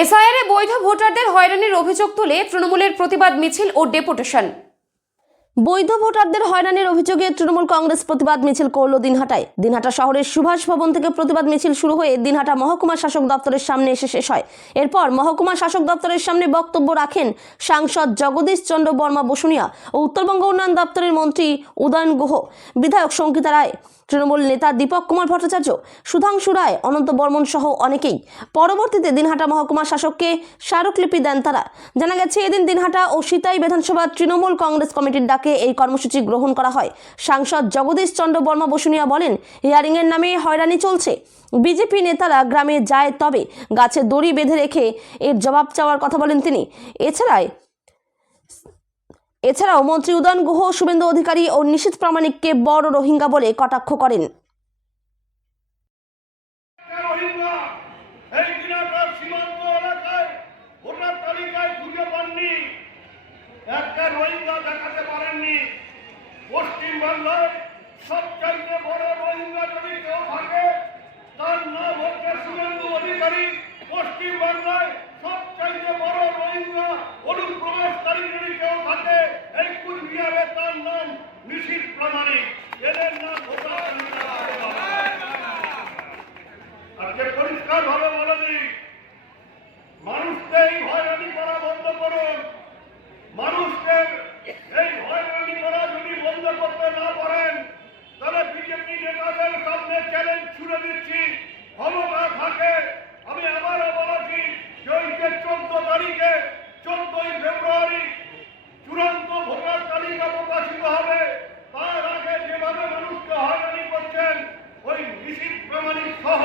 এসআইআরে বৈধ ভোটারদের হয়রানির অভিযোগ তুলে তৃণমূলের প্রতিবাদ মিছিল ও ডেপুটেশন। বৈধ ভোটারদের হয়রানির অভিযোগে তৃণমূল কংগ্রেস প্রতিবাদ মিছিল করল দিনহাটায়। দিনহাটা শহরের সুভাষ ভবন থেকে প্রতিবাদ মিছিল শুরু হয়ে দিনহাটা মহকুমা শাসক দপ্তরের সামনে এসে শেষ হয়। এরপর মহকুমা শাসক দপ্তরের সামনে বক্তব্য রাখেন সাংসদ জগদীশ চন্দ্র বর্মা বসুনিয়া ও উত্তরবঙ্গ উন্নয়ন দপ্তরের মন্ত্রী উদয়ন গুহ, বিধায়ক সঙ্গীতা রায়, তৃণমূল নেতা দীপক কুমার ভট্টাচার্য, সুধাংশু রায়, অনন্ত বর্মন সহ অনেকেই। পরবর্তীতে দিনহাটা মহকুমা শাসককে স্মারকলিপি দেন তারা। জানা গেছে, এদিন দিনহাটা ও সিতাই বিধানসভা তৃণমূল কংগ্রেস কমিটির ডাকে এই কর্মসূচি গ্রহণ করা হয়। সাংসদ জগদীশ চন্দ্র বর্মা বসুনিয়া বলেন, হিয়ারিংয়ের নামে হয়রানি চলছে। বিজেপি নেতারা গ্রামে যায়, তবে গাছে দড়ি বেঁধে রেখে এর জবাব চাওয়ার কথা বলেন তিনি। এছাড়াও মন্ত্রী উদয়ন গুহ, শুভেন্দু অধিকারী ও নিশীথ প্রামাণিককে বড় রোহিঙ্গা বলে কটাক্ষ করেন। পশ্চিমবাংলায় সবচাইতে বড় রোহিঙ্গা যদি কেউ থাকে তার নাম হচ্ছে শুভেন্দু অধিকারী। পশ্চিমবাংলায় সবচাইতে বড় রোহিঙ্গা অনুপ্রবেশকারী যদি কেউ থাকে এই কুচবিহারে তার নাম নিশীথ প্রামাণিক। এদের নাম আজকে পরিষ্কার ভাবে বলে দিই, মানুষকে এই হয়রানি করা বন্ধ করুন। মানুষকে এই হয়রানি করা যদি বন্ধ করতে না পারেন, তাহলে বিজেপি নেতাদের সামনে চ্যালেঞ্জ ছুড়ে দিচ্ছি, ক্ষমতা থাকে আমি আবারও বলেছি যে 14 তারিখে 14ই ফেব্রুয়ারি চূড়ান্ত ভোটার তালিকা প্রকাশিত হবে। তার আগে যেভাবে মানুষকে হয়রানি করছেন, ওই নিশীথ প্রামাণিক সহ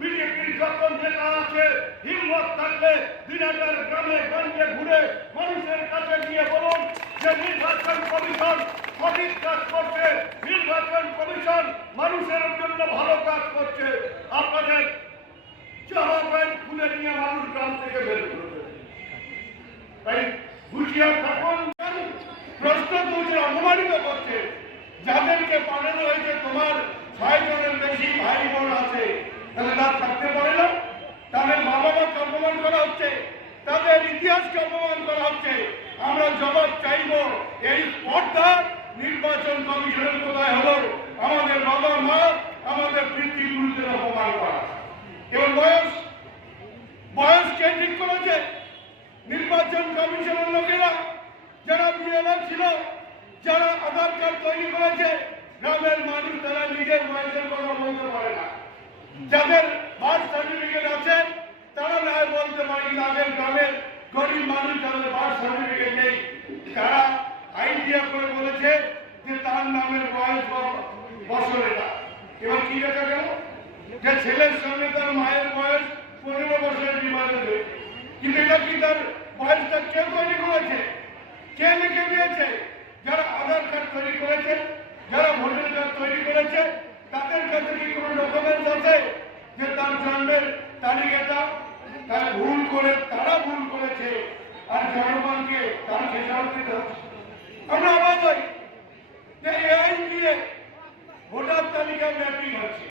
বিজেপির যত নেতা আছে, হিম্মত থাকলে দিনাটার গ্রামে গঞ্জে ঘুরে মানুষের কাছে গিয়ে বলুন যে নির্বাচন কমিশন সঠিক কাজ করছে, নির্বাচন কমিশন মানুষের জন্য ভালো কাজ করছে। আপনাদের জামা প্যান্ট খুলে নিয়ে মানুষ গ্রাম থেকে বের করবে। তাই হুঁশিয়ার থাকুন। প্রশ্ন তুলছে, অপমানিত করছে। যাদেরকে পাঠানো হয়েছে তোমার 6 জনের বেশি ভাই বোন আছে, তাহলে তার থাকতে পারে না? তাদের মা বাবাকে অপমান করা হচ্ছে, তাদের ইতিহাসকে অপমান করা হচ্ছে। আমরা জবাব চাইব। এই স্পর্ধা নির্বাচন কমিশনের কোথায় হলো? আমাদের বাবা মা, আমাদের পিতৃপুরুষদের অপমান করা। এবং বয়স কে ঠিক করেছে? নির্বাচন কমিশনের লোকেরা, যারা বিএলআর ছিল, যারা আধার কার্ড তৈরি করেছে। গ্রামের মানুষ তারা নিজের বয়সের কথা বলতে পারে না। যাদের বার্থ সার্টিফিকেট আছে তারা না বলতে পারে, তাদের গ্রামের গরিব মানুষ যাদের বার্থ সার্টিফিকেট নেই, তারা আইডিয়া করে বলেছে যে তার নামের বয়স বছর এটা। এবার কি দেখা গেল যে ছেলের সঙ্গে তার মায়ের বয়স 15 বছরের বিবাদে হয়েছে। কিন্তু এটা কি তার বয়সটা কে তৈরি করেছে? কে লিখে দিয়েছে? যারা আধার কার্ড তৈরি করেছে, যারা ভোটার কার্ড তৈরি করেছে, তাদের কাছে কি কোনো ডকুমেন্টস আছে যে তার জন্মের তালিকাটা তারা ভুল করেছে আর জনগণকে তার খেসারত দিতে হচ্ছে? আমরা আবার বলি যে এই আইন দিয়ে ভোটার তালিকা ম্যাপিং হচ্ছে।